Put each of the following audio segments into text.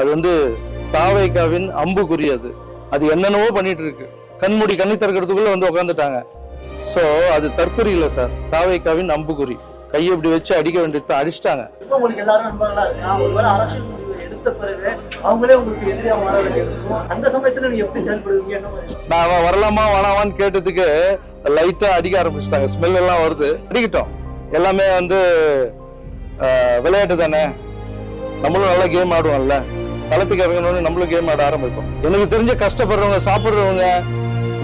அது வந்து தாவேக்காவின் அம்புக்குறி. அது என்னென்னவோ பண்ணிட்டு இருக்கு. கண்மூடி கண்ணி திறக்கிறதுக்குள்ள வந்து உட்காந்துட்டாங்க. சோ அது தற்கொலை இல்ல சார், தாவேக்காவின் அம்புக்குறி. கையை இப்படி வச்சு அடிக்க வேண்டியது அடிச்சிட்டாங்க. உங்களுக்கு எல்லாரும் நண்பர்களா இருக்கா? ஒருவேளை அரசியல் முடிவு எடுத்த பிறகு அவங்களே உங்களுக்கு எதிரியா மாற வேண்டியிருக்கும். அந்த சமயத்துல நீங்க எப்படி செயல்படுவீங்க? நான் வரலாமா வேணாமான்னு கேட்டதுக்கு லைட்டா அடிக்க ஆரம்பிச்சிட்டாங்க. ஸ்மெல் எல்லாம் வருது, அடிக்கட்டும். எல்லாமே வந்து விளையாட்டு தானே, நம்மளும் நல்லா கேம் ஆடுவோம்ல. களத்துக்கு இறங்கணும்னு நம்மளும் கேம் ஆட ஆரம்பிப்போம். எனக்கு தெரிஞ்ச கஷ்டப்படுறவங்க, சாப்பிடுறவங்க,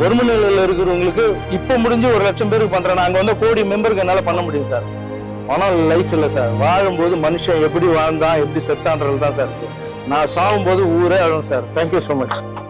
வறுமை நிலையில இருக்கிறவங்களுக்கு இப்ப முடிஞ்சு 1 லட்சம் பேருக்கு பண்றேன். அங்க வந்து கோடி மெம்பருக்கு என்னால பண்ண முடியும் சார். ஆனால் லைஃப் இல்லை சார். வாழும்போது மனுஷன் எப்படி வாழ்ந்தான் எப்படி செத்தான்றது தான் சார் இருக்கு. நான் சாகும்போது ஊரே அழும் சார். Thank you so much.